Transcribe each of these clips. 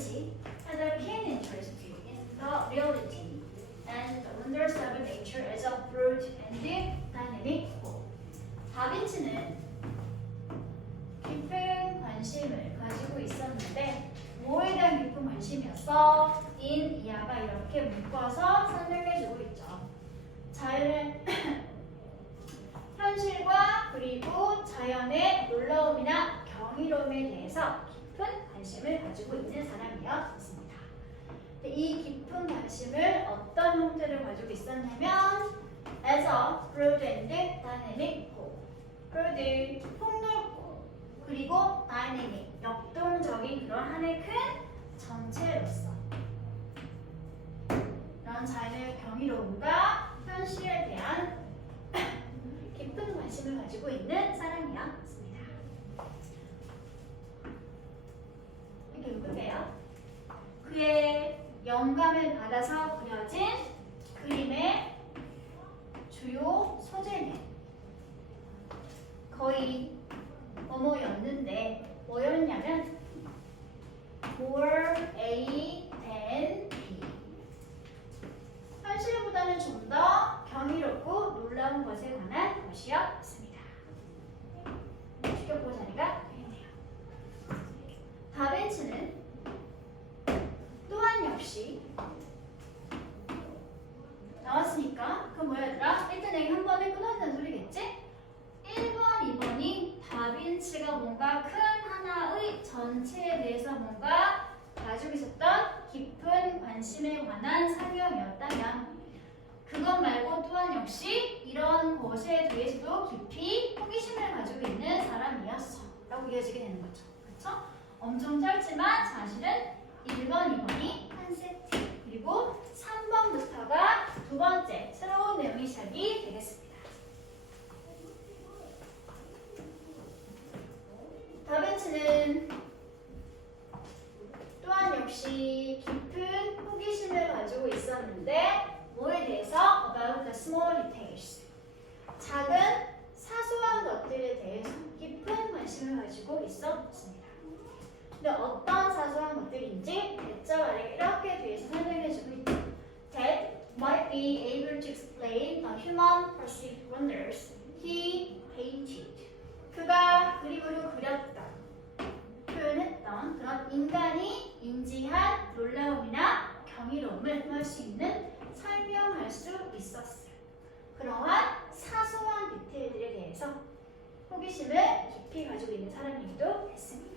which has a keen interest in the reality and the wonders of nature as a broad and dynamic whole. 다빈치는 깊은 관심을 가지고 있었는데 뭐에 대한 깊은 관심이었어? in 이하가 이렇게 묶어서 설명해주고 있죠. 자연의 현실과 그리고 자연의 놀라움이나 경이로움에 대해서 깊은 관심을 가지고 있는 사람이었습니다. 이 깊은 관심을 어떤 형태를 가지고 있었냐면 as a broad and dynamic whole. broad, 폭넓고 그리고 dynamic, 역동적인 그런 하나의 큰 전체로서 이런 자연의 경이로움과 현실에 대한 깊은 관심을 가지고 있는 사람이었습니다. 이렇게 읽을게요. 그의 영감을 받아서 그려진 그림의 주요 소재는 거의 뭐뭐였는데 뭐였냐면 more A than B. 현실보다는 좀 더 경이롭고 놀라운 것에 관한 것이었습니다. 주격보 자리가 되겠네요. 다빈치는 또한 역시 나왔으니까 그 뭐야 얘들아? 일단 여기 한 번에 끊어진다는 소리겠지? 1번, 2번이 다빈치가 뭔가 큰 하나의 전체에 대해서 뭔가 가지고 있었던 깊은 관심에 관한 설명이었다면 그것 말고 또한 역시 이런 것에 대해서도 깊이 호기심을 가지고 있는 사람이었어 라고 이어지게 되는 거죠. 그렇죠? 엄청 짧지만 사실은 1번, 2번이 한 세트 그리고 3번부터가 두 번째 새로운 내용이 시작이 되겠습니다. 다빈치는 또한 역시 깊은 호기심을 가지고 있었는데 뭐에 대해서? About the small details. 작은 사소한 것들에 대해서 깊은 관심을 가지고 있었습니다. 근데 어떤 사소한 것들인지 대자 아래 이렇게 뒤에서 설명해주고 있죠. That might be able to explain the human perceived wonders he painted. 그가 그림으로 그렸던, 표현했던 그런 인간이 인지한 놀라움이나 경이로움을 할 수 있는 설명할 수 있었어요. 그러한 사소한 디테일들에 대해서 호기심을 깊이 가지고 있는 사람이기도 했습니다.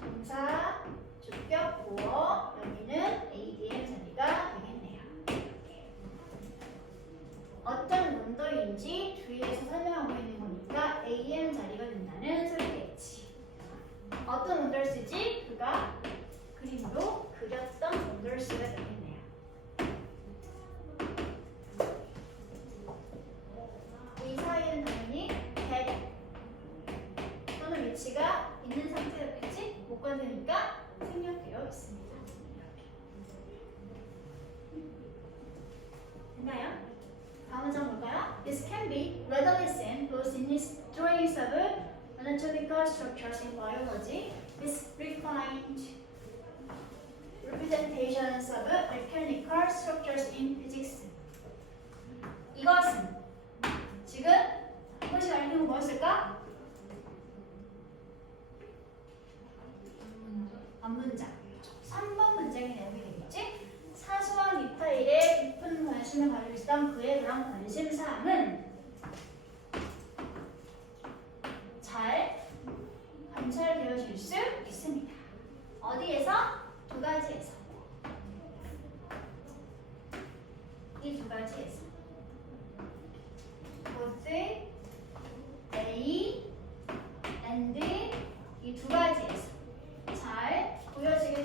동사, 주격, 보어, 여기는 ADM 자리가 되겠네요. 어떤 원더인지 주위에서 설명하고 있는 거니까 AM 자리가 된다는 소리겠지. 어떤 원더스지? 그가 그림으로 그렸던 원더스가 되겠네요. 이 사이에는 당연히 that 또는 위치가 있는 상태였겠지? 못 건드니까 생략되어 있습니다. 됐나요? 다음 문장 볼까요? This can be readily seen both in his drawings of anatomical structures in biology, his refined representations of mechanical structures in physics. 이것은 지금 이것이 알리는 건 무엇일까? 앞문장 3번 문장의 내용이 되겠지? 사소한 디테일에 깊은 관심을 가지고 있던 그에 대한 관심사항은 잘 관찰되어질 수 있습니다. 어디에서? 두 가지에서. 이 두 가지에서. both A and 이 두 가지에서 잘 보여지게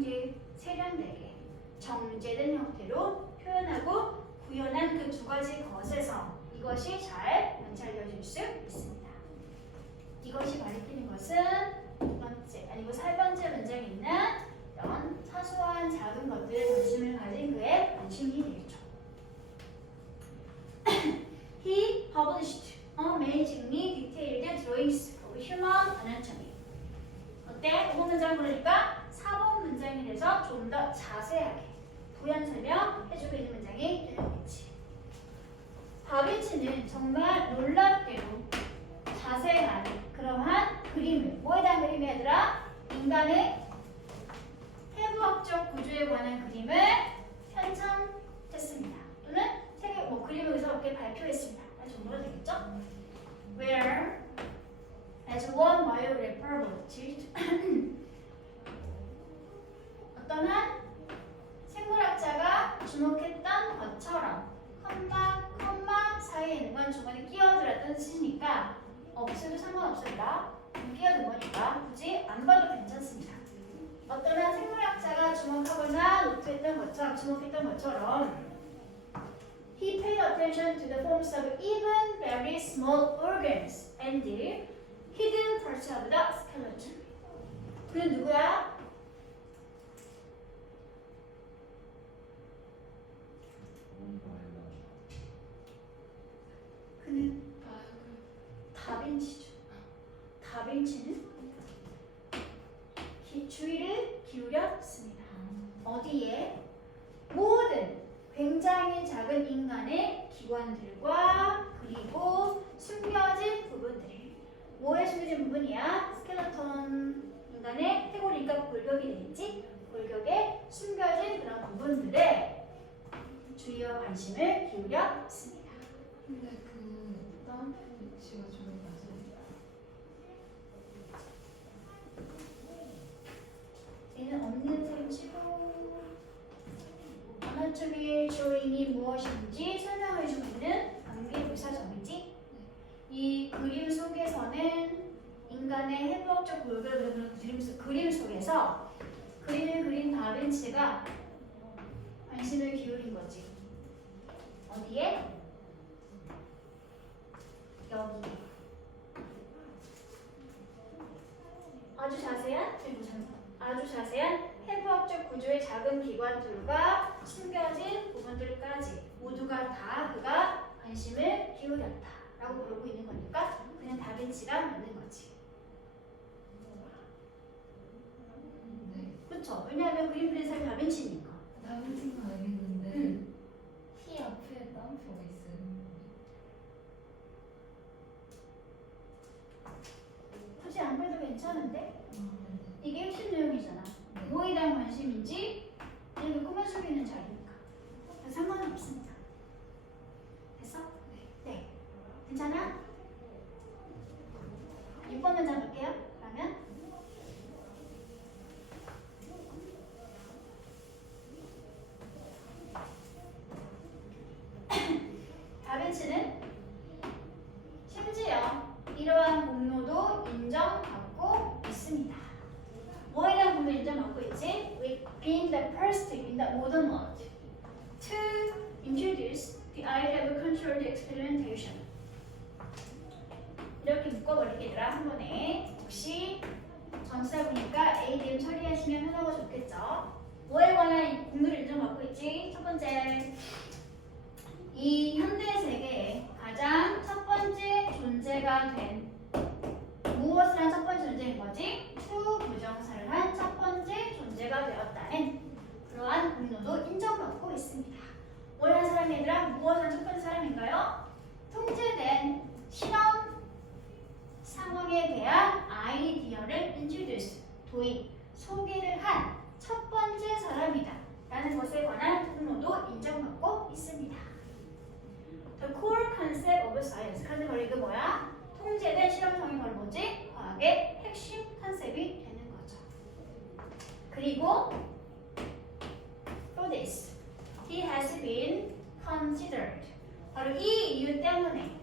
둥둥 세련되게 정제된 형태로 표현하고 구현한 그 두 가지 것에서 이것이 잘 관찰되어질 수 있습니다. 이것이 가리키는 것은 두 번째 아니고 세 번째 문장에 있는 이런 사소한 작은 것들에 관심을 가진 그의 관심이 되겠죠. He published amazingly detailed drawings of human anatomy. 어때? 5번 문장 보니까 4번 문장에 대해서 좀 더 자세하게 부연 설명해주고 있는 문장이 되겠지. 다빈치는 정말 놀랍게도 자세한 그러한 그림을 뭐에 대한 그림이 얘들아? 인간의 해부학적 구조에 관한 그림을 편찬했습니다. 또는 세계 그림을 여기서 이렇게 발표했습니다. 이 정도가 되겠죠? Where as one biographer wrote 어떤 한 생물학자가 주목했던 것처럼 컴마 사이에 있는 건 중간에 끼어들었던 뜻이니까 없어도 상관없습니다. 끼어든 거니까 굳이 안 봐도 괜찮습니다. 어떤 한 생물학자가 주목했던 것처럼 He paid attention to the forms of even very small organs and the hidden parts of the skeleton. 그는 누구야? 그는 다빈치죠. 다빈치는 주의를 기울였습니다. 어디에? 모든 굉장히 작은 인간의 기관들과 그리고 숨겨진 부분들. 뭐에 숨겨진 부분이야? 스켈레톤 인간의 해골이니까 골격이 되겠지? 골격에 숨겨진 그런 부분들에 주의와 관심을 기울였습니다. 근데 그 다음 위치가 좀 맞아요. 얘는 없는 셈 치고 아나토미 드로잉이 무엇인지 설명해주고 있는 관계부사점이지. 이 그림 속에서는 인간의 해부학적 골격을 그리는 그림 속에서 그림을 그린 다빈치가 관심을 기울인 거지. 어디에? 여기. 아주 자세한 해부학적 구조의 작은 기관들과 숨겨진 부분들까지 모두가 다 그가 관심을 기울였다라고 그러고 있는 거니까 그냥 다빈치가 맞는 거지. 네. 그렇죠? 왜냐하면 그림 그린 사람이 다빈치니까. 다빈치는 알겠는데 응. 티 앞에 따옴표가 있어요. 굳이 안 그래도 괜찮은데? 네. 이게 핵심 내용이잖아. 네. 뭐에 대한 관심인지 이렇게 꾸며주고 있는 자리니까 상관은 없습니다. 됐어? 네. 괜찮아? 6번 문장 볼게요. 그러면 다빈치는 심지어 이러한 공로도 인정받고 있습니다. 뭐에 대한 공로 인정받고 있지? With being the first in the modern world to introduce the idea of controlled experimentation. 이렇게 묶어버리겠더라 한 번에. 혹시 전치사 보니까 A, D 처리하시면 하나가 좋겠죠. 뭐에 관한 공로를 인정받고 있지? 첫 번째, 이 현대 세계의 가장 첫 번째 존재가 된 무엇을 한 첫 번째 존재인 거지? to 부정사를 한 첫 번째 존재가 되었다는 그러한 공로도 인정받고 있습니다. 뭘 한 사람이 아니라 무엇을 한 첫 번째 사람인가요? 통제된 실험 상황에 대한 아이디어를 introduce, 도입, 소개를 한 첫 번째 사람이다 라는 것에 관한 공로도 인정받고 있습니다. The core concept of science. 근데 바로 이게 뭐야? 통제된 실험상이 바로 뭐지? 과학의 핵심 컨셉이 되는 거죠. 그리고 for this, he has been considered. 바로 이 이유 때문에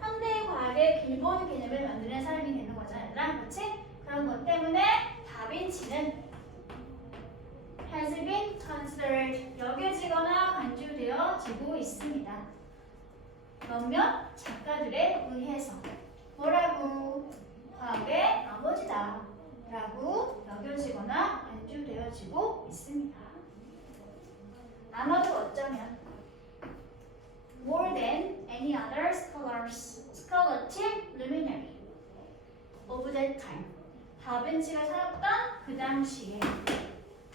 현대 과학의 기본 개념을 만드는 사람이 되는 거잖아. 얘들아, 그렇지? 그런 것 때문에 다빈치는 has been considered 여겨지거나 간주되어지고 있습니다. 몇몇 작가들에 의해서 뭐라고? 과학의 아버지다 라고 여겨지거나 간주되어지고 있습니다. 아마도 어쩌면 more than any other scholarship luminary of that time 다빈치가 살았던 그 당시에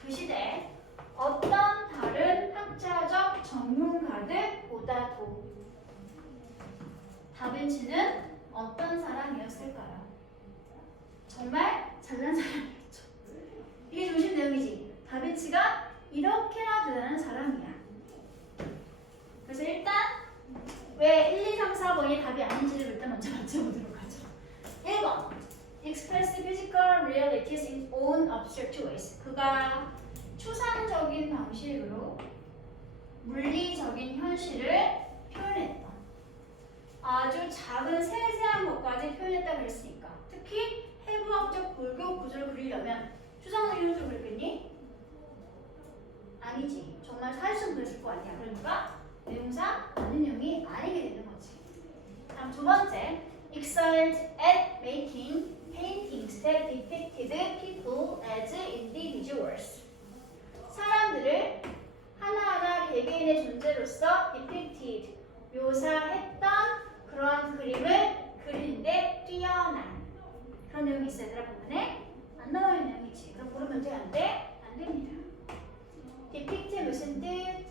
그 시대에 어떤 다른 학자적 전문가들보다도 다빈치는 어떤 사람이었을까요? 정말 잘난 사람이었죠. 이게 중심 내용이지. 다빈치가 이렇게나 대단한 사람이야. 그래서 일단 왜 1, 2, 3, 4번이 답이 아닌지를 일단 먼저 맞춰보도록 하죠. 1번 Express physical realities in own abstract ways. 그가 추상적인 방식으로 물리적인 현실을 표현했다. 아주 작은 세세한 것까지 표현했다고 했으니까 특히 해부학적 골격 구조를 그리려면 추상적인 현실을 그렸겠니? 아니지. 정말 사실상 그렸을 거 아니야. 그러니까 내용상 맞는 내용이 아니게 되는 거지. 다음 두 번째 excelled at making paintings that depicted people as individuals. 사람들을 하나하나 개개인의 존재로서 depicted, 묘사했던 그러한 그림을 그리는데 뛰어난 그런 내용이 있어요. 얘들아 보면에 안 나와 있는 내용이지. 그럼 모르면 돼? 안 돼? 안 됩니다. depict 무슨 뜻?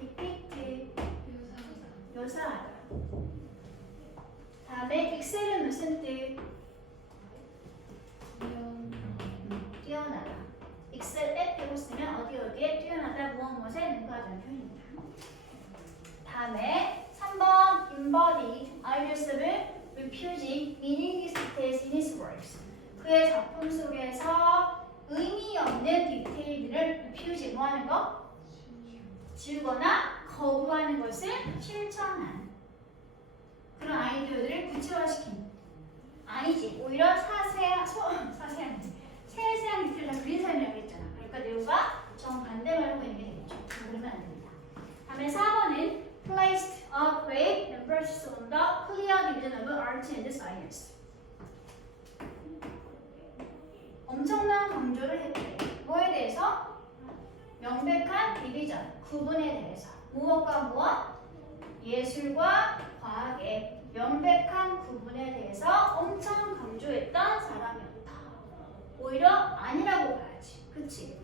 depict 묘사하다. 다음에 excel은 무슨 뜻? 뛰어나다. excel at 하고 쓰면 어디에 뛰어나다 무엇에 능가하다는 표현입니다. 다음에 3번 embodied idealism을 refusing meaningless details in his works. 그의 작품 속에서 의미 없는 디테일들을 refuse 뭐하는 거? 지우거나 거부하는 것을 실천한 그런 아이디어들을 구체화시킨 아니지 오히려 세세한 디테일을 다 그린 사람이라고 했잖아. 그러니까 내용과 정반대말 하고 있는 게 되겠죠. 그러면 안 됩니다. 다음에 4번은 placed a great emphasis on the clear division of art and science. 엄청난 강조를 했대. 뭐에 대해서? 명백한 디비전, 구분에 대해서. 무엇과 무엇? 예술과 과학의 명백한 구분에 대해서 엄청 강조했던 사람이었다. 오히려 아니라고 봐야지. 그치?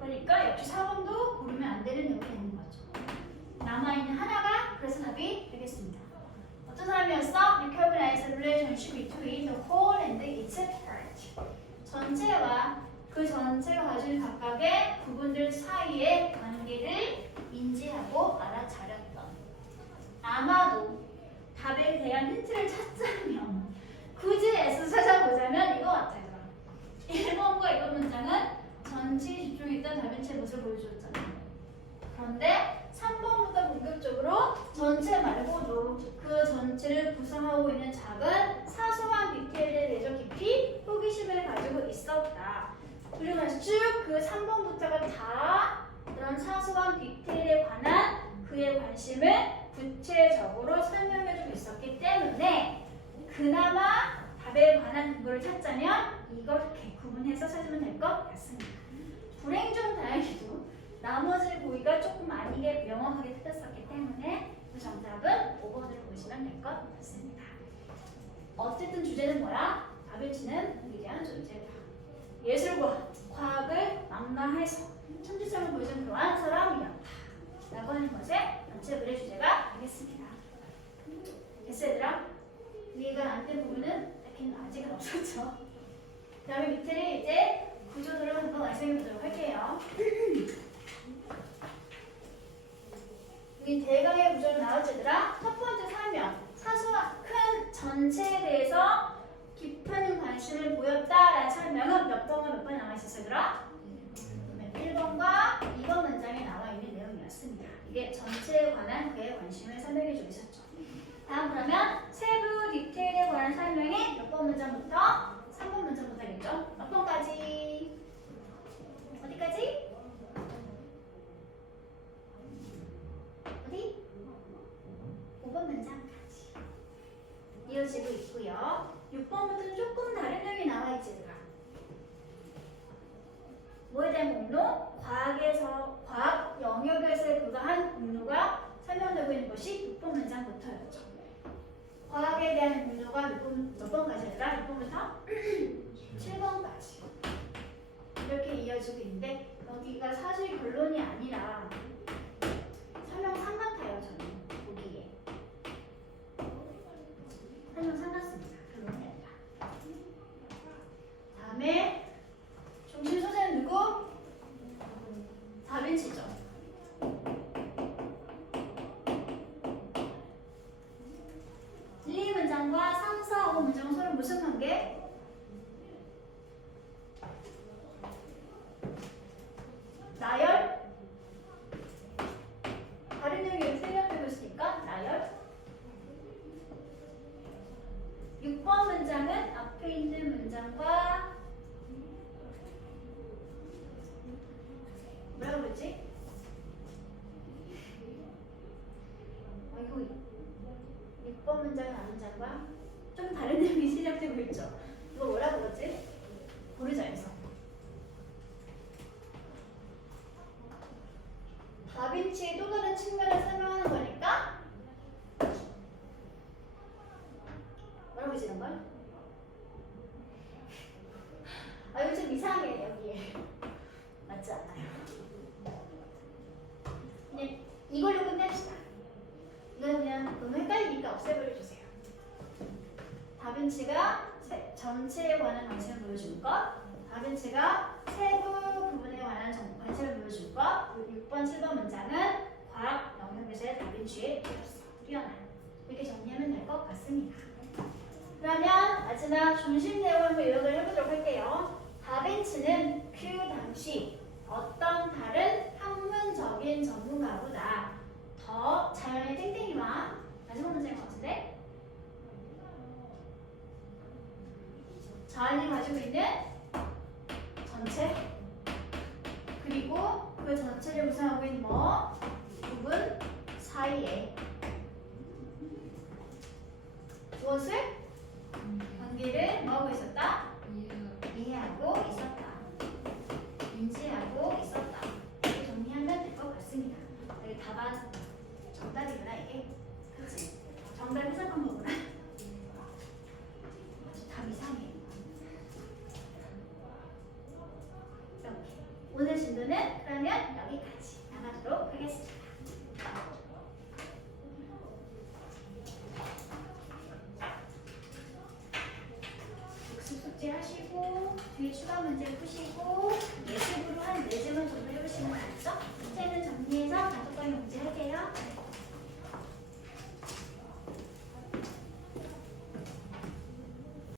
그러니까 역시 4번도 고르면 안 되는 내용이 있는 거죠. 남아있는 하나가 그래서 답이 되겠습니다. 어떤 사람이었어? Recognize the relationship between the whole and its part. 전체와 그 전체가 가진 각각의 부분들 사이의 관계를 인지하고 알아차렸던. 아마도 답에 대한 힌트를 찾자면 굳이 애써 찾아보자면 이거 같아요. 1번과 2번 문장은 전체에 집중했던 다빈치의 모습을 보여주었잖아요. 그런데 3번부터 본격적으로 전체 말고도 그 전체를 구성하고 있는 작은 사소한 디테일에 대해서 깊이 호기심을 가지고 있었다. 그리고 쭉 그 3번부터가 다 그런 사소한 디테일에 관한 그의 관심을 구체적으로 설명해주고 있었기 때문에 그나마 답에 관한 근거를 찾자면 이렇게 구분해서 찾으면 될 것 같습니다. 불행 중 다행히도 나머지 보기가 조금 아니게 명확하게 틀렸었기 때문에 그 정답은 5번으로 보시면 될 것 같습니다. 어쨌든 주제는 뭐야? 다빈치는 위대한 존재다. 예술과 과학을 망라해서 천지성을 보여준 그러한 사람이었다. 라고 하는 것에 전체 글의 주제가 되겠습니다. 됐어 얘들아? 이해가 안 된 부분은 아직은 없었죠. 그 다음에 밑에를 이제 구조도를 한번 말씀해 보도록 할게요. 여기 대강의 구조로 나왔지 얘들아? 첫 번째 설명. 사소한 큰 전체에 대해서 깊은 관심을 보였다라는 설명은 몇 번과 몇 번 남아있었어요 얘들아? 1번과 2번 문장에 나와 있는 내용이었습니다. 이게 전체에 관한 그의 관심을 설명해 주고 있었죠. 다음 그러면 세부 디테일에 관한 설명이 몇 번 문장부터? 3번 문장부터겠죠? 몇 번까지? 어디까지? 어디? 5번 문장까지 이어지고 있고요. 6번부터는 조금 다른 내용이 나와 있지, 얘들아. 뭐에 대한 목록? 과학 영역에서의 그러한 목록가 설명되고 있는 것이 6번 문장부터였죠. 과학에 대한 목록가 몇 번까지 얘들아? 6번부터 7번까지 이렇게 이어지고 있는데 여기가 사실 결론이 아니라 설명상 같아요. 저는 보기에 설명상 같습니다. 결론이 아니라. 다음에 중심 소재는 누구? 다빈치죠. 문장과 3, 4, 5 문장은 서로 무슨 관계? 나열? 다른 내용이 생략되고 있으니까 나열. 6번 문장은 앞에 있는 문장과 뭐라고 그랬지? 이거 6번 문장은 앞 문장과 좀 다른 내용이 시작되고 있죠. 이거 뭐라고 그러지? 고르자에서 다빈치의 또 다른 측면을 설명하는 거니까 뭐라고 지는 걸? 이거 좀 이상해 여기에 맞지 않아요? 그냥 이걸로 끝냅시다. 이건 그냥 너무 헷갈리니까 없애버려 주세요. 다빈치가 전체에 관한 관심을 보여준 것, 다빈치가 세부 부분에 관한 관심을 보여준 것, 6번, 7번 문장은 과학 영역에서의 다빈치의 뛰어난 이렇게 정리하면 될 것 같습니다. 그러면 마지막 중심 내용을 한번 요약을 해보도록 할게요. 다빈치는 그 당시 어떤 다른 학문적인 전문가보다 더 자연의 땡땡이와 마지막 문제인 것 같은데 자연이 가지고 있는 전체 그리고 그 전체를 구성하고 있는 부분 사이에 무엇을? 관계를 뭐하고 있었다? 이해하고 있었다. 인지하고 있었다. 이렇게 정리하면 될 것 같습니다. 여기 답안 정답이구나 이게. 그치? 정답 해석한 거구나. 답 이상해. 이렇게. 오늘 진도는 그러면 여기까지 나가도록 하겠습니다. 숙제 하시고 뒤에 추가 문제 푸시고 예습으로 한 4질문 정도 해보시면 알죠? 숙제는 정리해서 단톡방에 문제 할게요.